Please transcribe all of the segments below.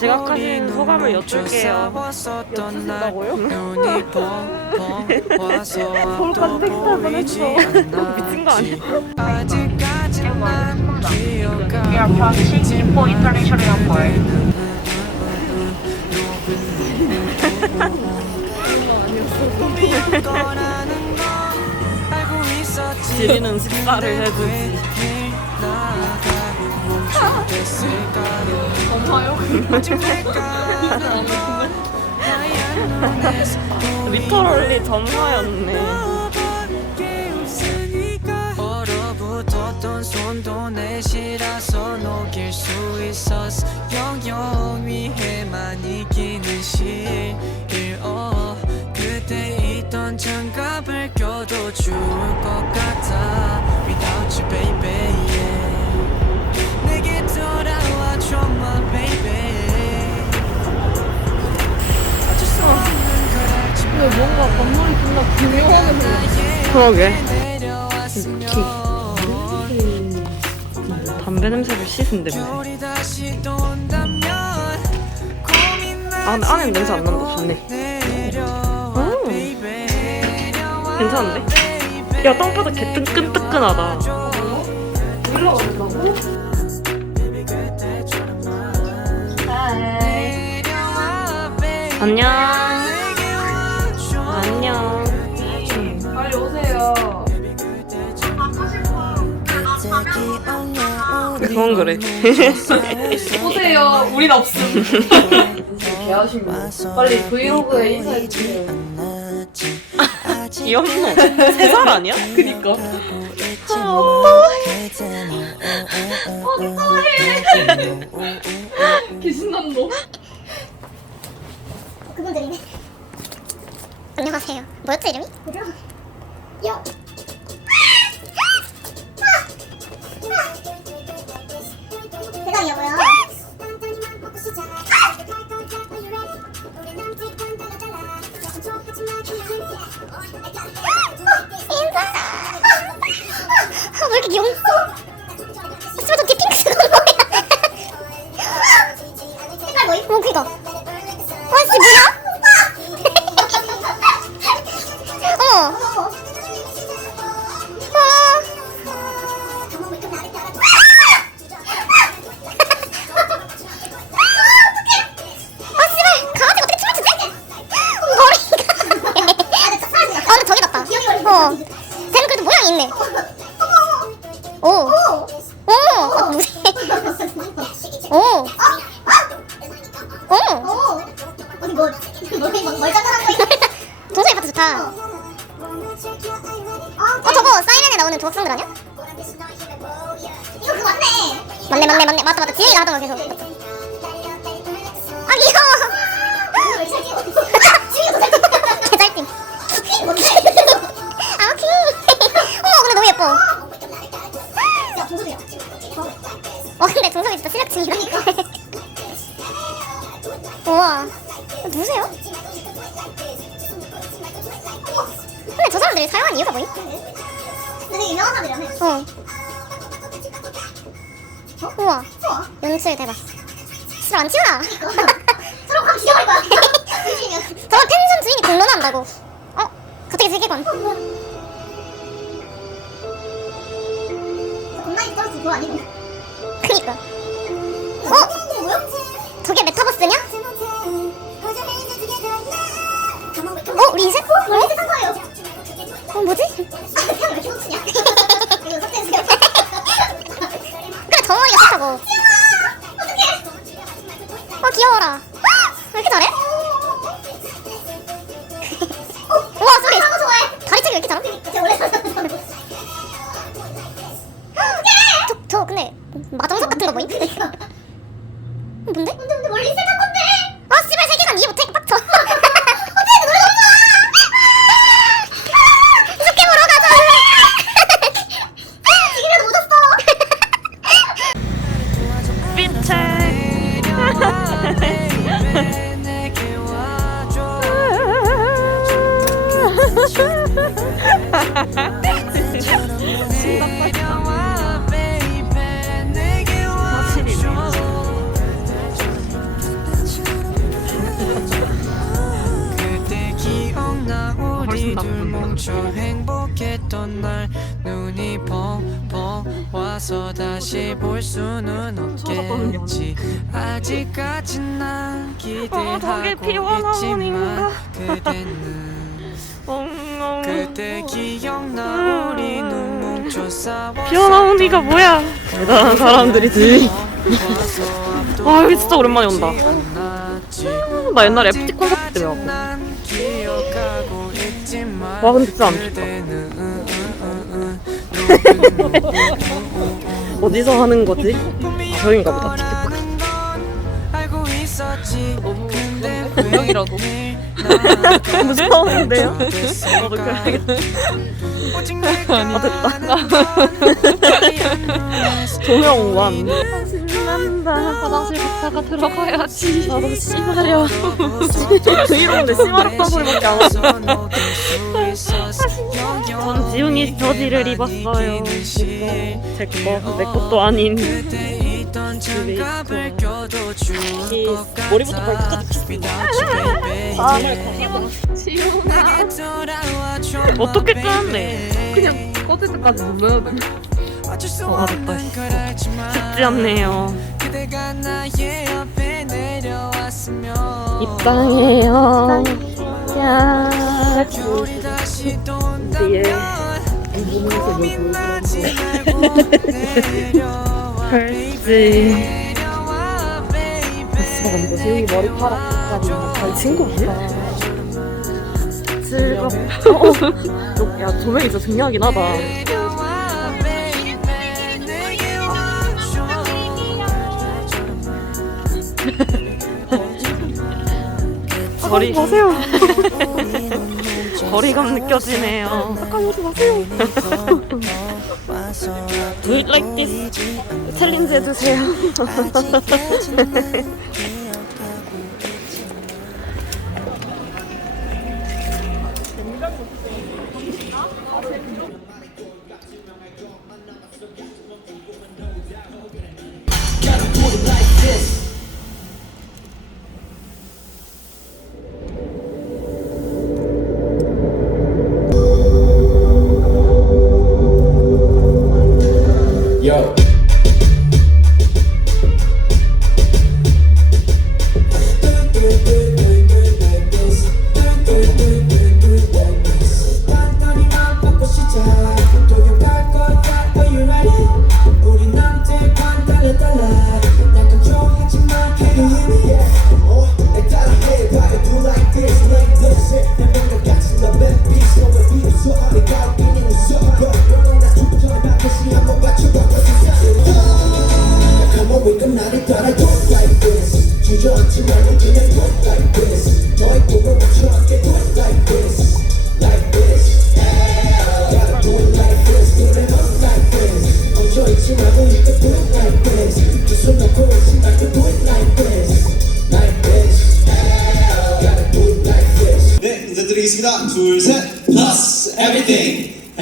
지각하신 우리 소감을 여쭐게요. 여쭈신다고요? 앞도 깜짝 보이지 놀랐어. 미친 거 아니야? 않았지 아직까지 난 기억하고 Approaching Gimpo International Airport. 거라는 거 알고 있었지 지리는 식사를 해주지. 엄마요? 리터럴리 없으니까 얼어붙었던 손도 내실아서 녹일 수 있었어 뭔가 건물이 존나 기묘하게 그러게. 내려왔으면 담배 냄새를 씻은 냄새. 아, 근데 안에는 냄새 안 난다. 좋네. 음. 괜찮은데? 야, 땅바닥 개 뜨끈뜨끈하다. 올라간다고? 안녕. 안녕. 그건 그래. 오세요. 우린 없음. 빨리 브이로그에 인사해주세요. 귀엽노? 세살 아니야? 그니까. 귀신난노. 그분들이네. 안녕하세요. 뭐였지 이름이? 맞네 맞네 맞네 맞다 맞다 지혜가 하던 거 계속. 아 귀여워 개잘띵 아 오케이 어머 근데 너무 예뻐. 어 근데 동석이 진짜 실력층이다 우와 누구세요? 근데 저 사람들이 사용한 이유가 뭐임? 되게 유명한 사람이라며. 어 우와 좋아. 연출 대박 술 안 치우나? 저런 거 죽여버릴 거야. 진심이면. 저거 펜션 주인이 공론한다고 어? 갑자기 세계관 겁나게 떨어지 그거 아니고. 그니까 어? 뭐야? 저게 메타버스냐? 어? 어? 우리 이제? 세상 거예요. 어 뭐지? 아, 태양 왜 놓치냐? 귀여워라 왜 이렇게 잘해? 우와 소리. 다리 책이 왜 이렇게 사는 저, 저 근데 마정석 같은 거 뭐임? 뭔데? 근데 근데 원래 이세 눈이 펑펑 와서 다시 볼 수는 없겠지 아직까진 난 어, 저게 기대하고 피원어머니인가? 있지만 그대는 엉엉. 그때 기억나 우리 눈 뭉쳐 싸워 피어나오니가 뭐야? 대단한 사람들이지. 아 여기 진짜 오랜만에 온다. 나 옛날에 FT 콘서트 때문에 왔고. 와, 근데 진짜 안 어디서 하는 거지? 아, 저긴가 보다. 너무 명이라도. 무서운데요? 그래야겠다. 아 됐다 조명 완. 신난다. 화장실 갔다가 들어가야지. 나도 씨발려. 브이로그인데 씨발했다 소리밖에 안하 고. 전 지훈이 저지를 입었어요. 제 거, 내 것도 아닌. 이 머리부터 발끝까지 아, 어떻게 끄는데? 그냥 꺼질 때까지 눌러야 돼. 어, 됐다. 쉽지 않네요. 입당해요. 야, 뒤에 헐지. 지웅이 머리카락까지 아니 친구 뭐야? 즐겁다. 어. 야 조명이 진짜 중요하긴 하다. 와줘 거리 마세요. 거리감 느껴지네요. 가까이 오지 마세요. Do it like this. 챌린지 해주세요.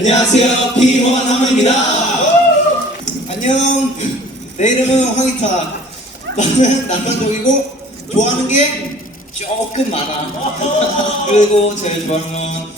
안녕하세요, 피호만 하모입니다. 안녕. 내 이름은 황희타. 나는 남편적이고 좋아하는 게 조금 많아. 그리고 제일 좋아하는 건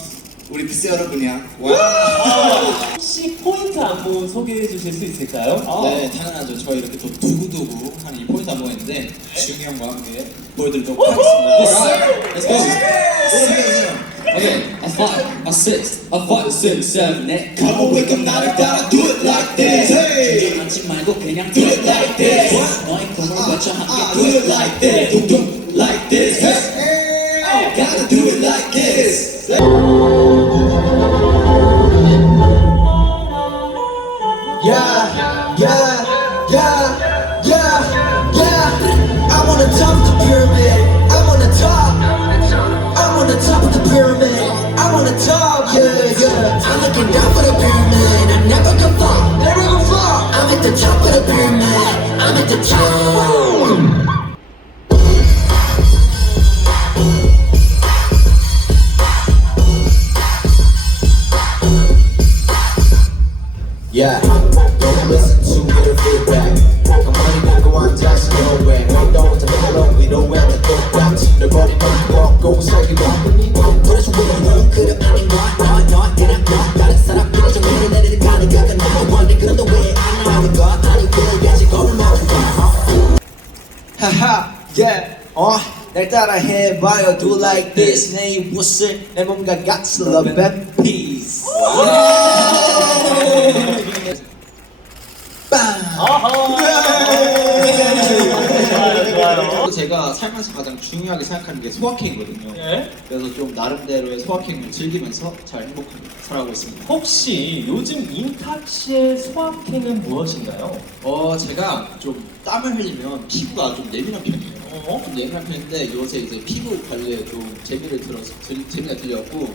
우리 비스 여러분이야. 와. 혹시 포인트 안무 소개해 주실 수 있을까요? 네, 당연하죠. 저희 이렇게 또 두구두구 하는 이 포인트 안무가 있는데 중이 형과 함께 보여드리도록 하겠습니다. Let's go. Okay, a five, a six, a five, six, seven, eight. Come on, wake up, 나를 따라 do it like this. Hey. 긴장하지 말고 그냥 Do it like this. 너의 꿈을 외쳐 함께 Ah, do it like this. Do do like this. Hey. Gotta do it like this. The trouble. 어날 따라해 봐요 do like this 내 이곳을 내 몸과 같이 love and peace 좋아요. 제가 살면서 가장 중요하게 생각하는 게 소확행이거든요. 네. 그래서 좀 나름대로의 소확행을 즐기면서 잘 행복하게 살아가고 있습니다. 혹시 요즘 인탁 씨의 소확행은 무엇인가요? 어, 제가 좀 땀을 흘리면 피부가 좀 예민한 편이에요. 어? 좀 예민한 편인데 요새 이제 피부 관리에 좀 재미를 들어서 재- 재미가 들려갖고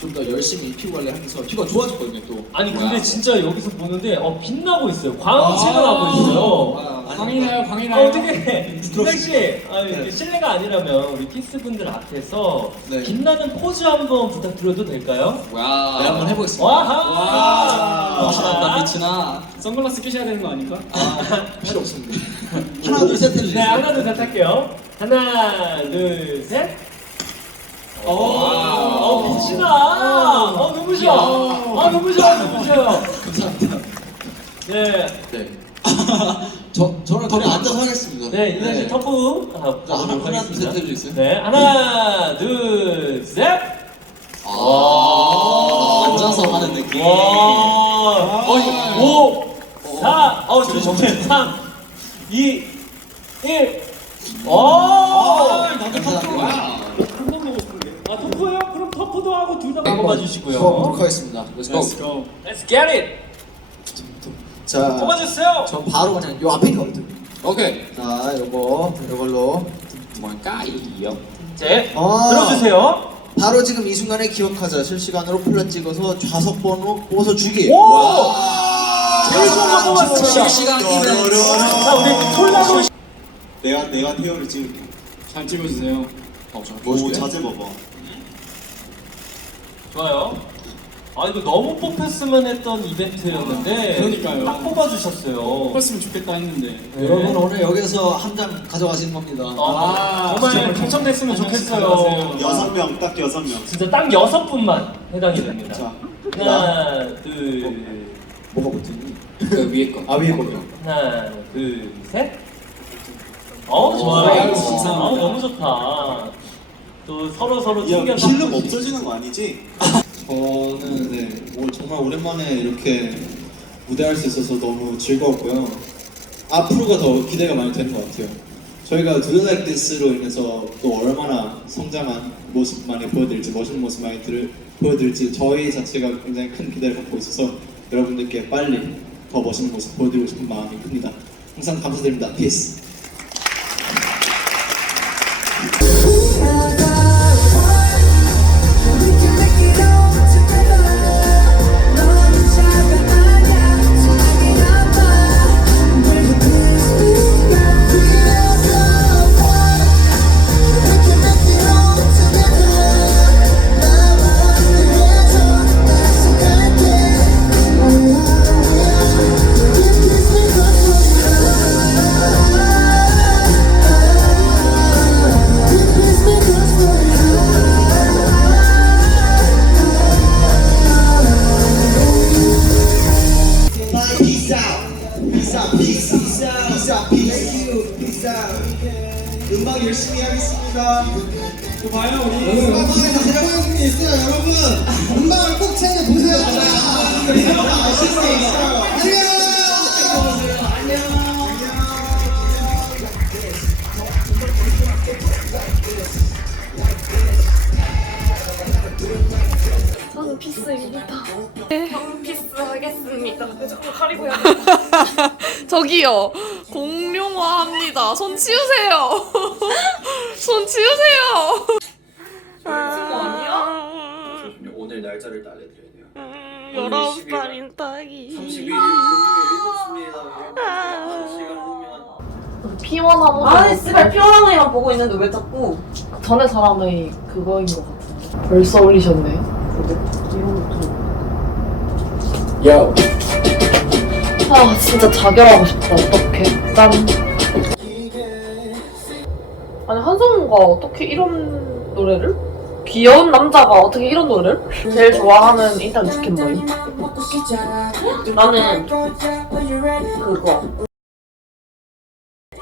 좀 더 열심히 피부 관리하면서 피부가 좋아졌거든요 또. 아니 뭐야. 근데 진짜 여기서 보는데 어 빛나고 있어요. 광채가 나고 있어요. 아, 광이나요, 아, 광이나요. 어떻게 인탁 씨 아, 이게 실례가 아니라면 우리 키스 분들 앞에서 네. 빛나는 포즈 한번 부탁드려도 될까요? 와, 네, 한번 해보겠습니다. 와하! 나 빛이 나 선글라스 끼셔야 되는 거 아닐까? 아, 필요 없습니다. 하나 둘 셋 해주세요. 네, 하나 둘 셋 할게요. 하나, 둘, 셋. 오, 어, 빛이 나. 어, 너무 좋아. 아, 너무 좋아, 너무 좋아요. 감사합니다. 네, 네. 저 저랑 둘이 앉아서 하겠습니다. 네, 인상 씨 터프 하나 아, 하나 부탁드리도록 하나 둘셋 하겠습니다. 해주세요. 네, 하나, 둘, 셋. 아, 앉아서 하는 느낌. 와, 어, 오, 사, 어, 조심해. 3, 2, 1. 오! 감사합니다. 아, 터프예요? 그럼 터프도 하고 둘다 먹어봐 뽑아보도록 주시고요. 하겠습니다. Let's go. Let's get it. 자, 뽑아주세요. 전 바로 그냥 요 앞에 있거든요. 오케이. 자, 요거 요걸로 뭘까 이요? 제 아. 들어주세요. 바로 지금 이 순간에 기억하자. 실시간으로 플랫 찍어서 좌석 번호 뽑아서 주기. 오! 제일 좋은 거 뽑았습니다. 실시간 이벤트. 자, 우리 콜라보 내가 내가 태어를 찍을게. 잘 찍어주세요. 뭐 자제 봐봐. 좋아요. 아 이거 너무 뽑혔으면 했던 이벤트였는데 그러니까요. 딱 뽑아주셨어요. 뽑았으면 좋겠다 했는데. 네. 여러분 오늘 여기서 한 장 가져가시는 겁니다. 아, 정말 정말 당첨됐으면 좋겠어요. 여섯 명 딱 여섯 명. 진짜 딱 여섯 분만 해당이 됩니다. 자, 하나, 둘, 뭐가 붙었니? 그 위에 거. 아 위에 거요. 하나, 둘, 셋. 어 좋아요. 아이고, 어. 너무 좋다. 또 서로 서로 야 챙겨서 필름. 없어지는 거 아니지? 저는 네, 오- 정말 오랜만에 이렇게 무대할 수 있어서 너무 즐거웠고요. 앞으로가 더 기대가 많이 되는 것 같아요. 저희가 Do You Like This로 인해서 또 얼마나 성장한 모습 많이 보여드릴지, 멋있는 모습 많이 들, 보여드릴지 저희 자체가 굉장히 큰 기대를 갖고 있어서 여러분들께 빨리 더 멋있는 모습 보여드리고 싶은 마음이 큽니다. 항상 감사드립니다. Peace. 가리고요. 저기요, 공룡화 합니다. 손 치우세요. 손 치우세요. 아니야? 오늘 날짜를 알려드려야 돼요. 음, 열아홉 살인 딸기. 31일 금요일 7시입니다. 피원하고 아니 씨발 피어난 애만 보고 있는데 왜 자꾸 전에 사람의 그거인 것 같은데 벌써 올리셨네 이런 것도 요. 아 진짜 자결하고 싶다 어떡해 짠 아니 한성우가 어떻게 이런 노래를? 귀여운 남자가 어떻게 이런 노래를? 제일 좋아하는 일단 치킨 뭐임? 나는 그거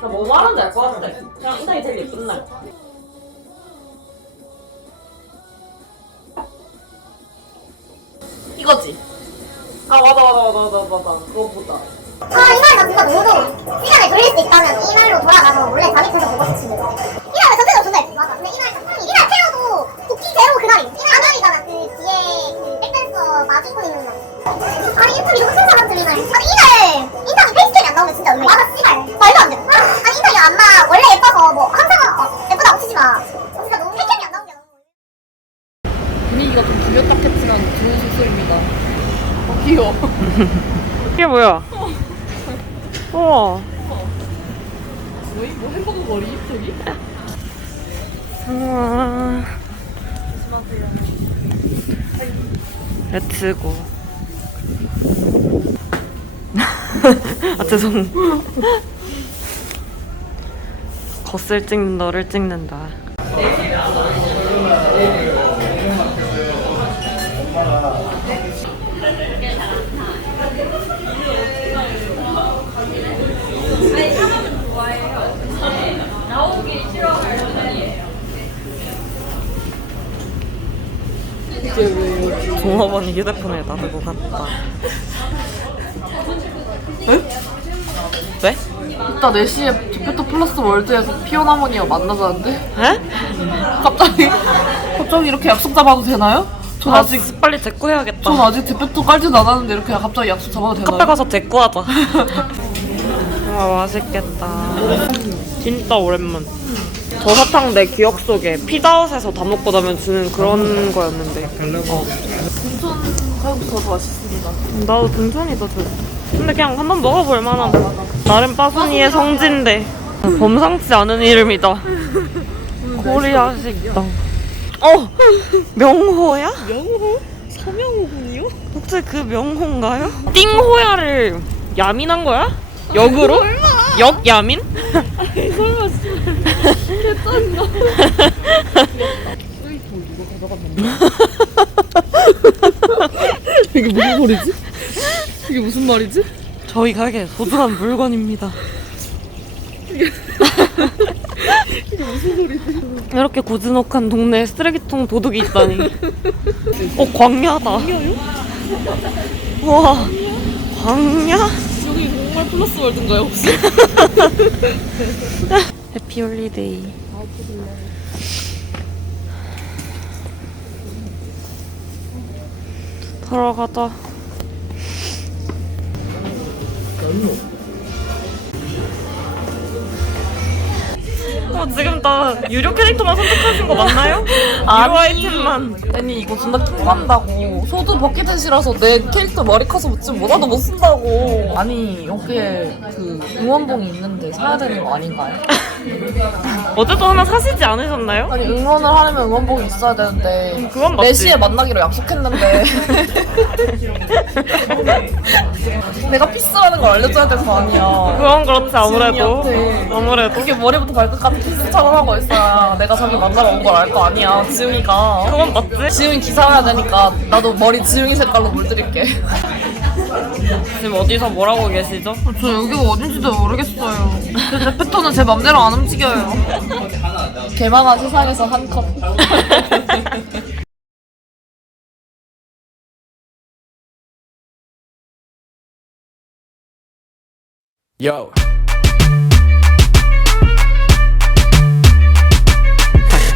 나 뭐 말하는지 알 것 같아. 그냥 인상이 제일 예쁜 날. 이거지. 아 맞아 맞아 맞아 맞아 맞아. 그거 보자. 아, 이말나 진짜 너무 시간을 돌릴 수 있다면 이 말로 돌아가 아 죄송. 겉을 찍는 너를 찍는다. 종업원이 휴대폰을 놔두고 갔다. 왜? 이따 4시에 디페토 플러스 월드에서 피오나모니와 만나자는데? 에? 갑자기 갑자기 이렇게 약속 잡아도 되나요? 전 아, 아직 빨리 데리고 해야겠다. 전 아직 디페토 깔지도 않았는데 이렇게 갑자기 약속 잡아도 되나요? 카페 가서 데리고 하자. 와 맛있겠다. 진짜 오랜만. 저 사탕 내 기억 속에 피자헛에서 다 먹고 나면 주는 그런 거였는데. 어. 동천 칼국수가 더 맛있습니다. 나도 등산이 더 좋아. 근데 그냥 한번 먹어볼 만한. 나름 빠순이의 성지인데 범상치 않은 이름이다. 코리아 식당. 어 명호야? 명호? 서명호군이요? 혹시 그 명호인가요? 띵호야를 야민한 거야? 역으로? 역 야민? 아니 설마 개쩐다. 이게 무슨 소리지? 이게 무슨 말이지? 저희 가게 소중한 물건입니다. 이게 무슨 소리지? 이렇게 고즈넉한 동네에 쓰레기통 도둑이 있다니. 어 광야다. 와 광야? 여기 정말 플러스 월드인가요 혹시? 해피 홀리데이. 들어가자. 어, 지금 나 유료 캐릭터만 선택하신 거 맞나요? 유료 아이템만. 아니 이거 존나 킹받는다고 소드 버킷햇이라서 내 캐릭터 머리 커서 묻지 뭐라도 못 쓴다고 아니 여기에 그 응원봉이 있는데 사야 되는 거 아닌가요? 어제도 하나 사시지 않으셨나요? 아니 응원을 하려면 응원봉이 있어야 되는데 그건 맞지. 4시에 만나기로 약속했는데 내가 피스라는 걸 알려줘야 될 거 아니야 그건 그렇지 아무래도. 지은이한테. 아무래도. 그렇게 머리부터 발끝까지 피스처럼 하고 있어야 내가 자기 만나러 온 걸 알 거 아니야 지웅이가 그건 맞지? 지웅이 기사해야 되니까 나도 머리 지웅이 색깔로 물들일게 지금 어디서 뭐라고 계시죠? 저 여기가 어딘지도 모르겠어요 제 레페토는 제 맘대로 안 움직여요 개망한 세상에서 한 컵. Yo.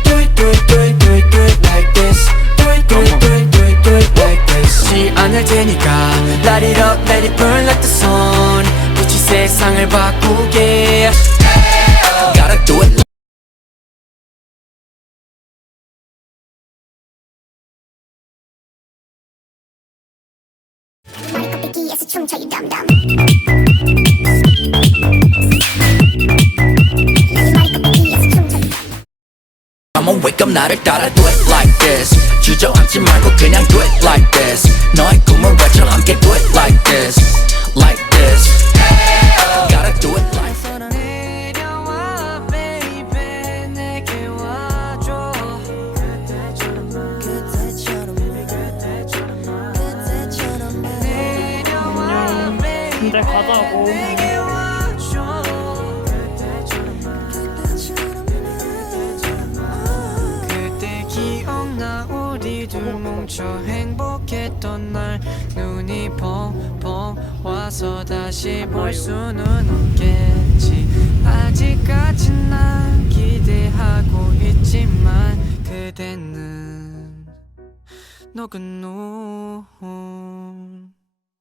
Do it, do it, do it, do it, do it like this. Do it, do it, do it, do it, do it like 않을 테니까 Light it up, let it burn like the sun. 빛이 세상을 바꾸게. Gotta do it. 마이크피기에서 춤춰 이 담담 I'ma wake up 나를 따라 do it like this 주저앉지 말고 그냥 do it like this 너의 꿈을 외쳐 함께 do it like this Like this Gotta do it like 근데 가자고. 눈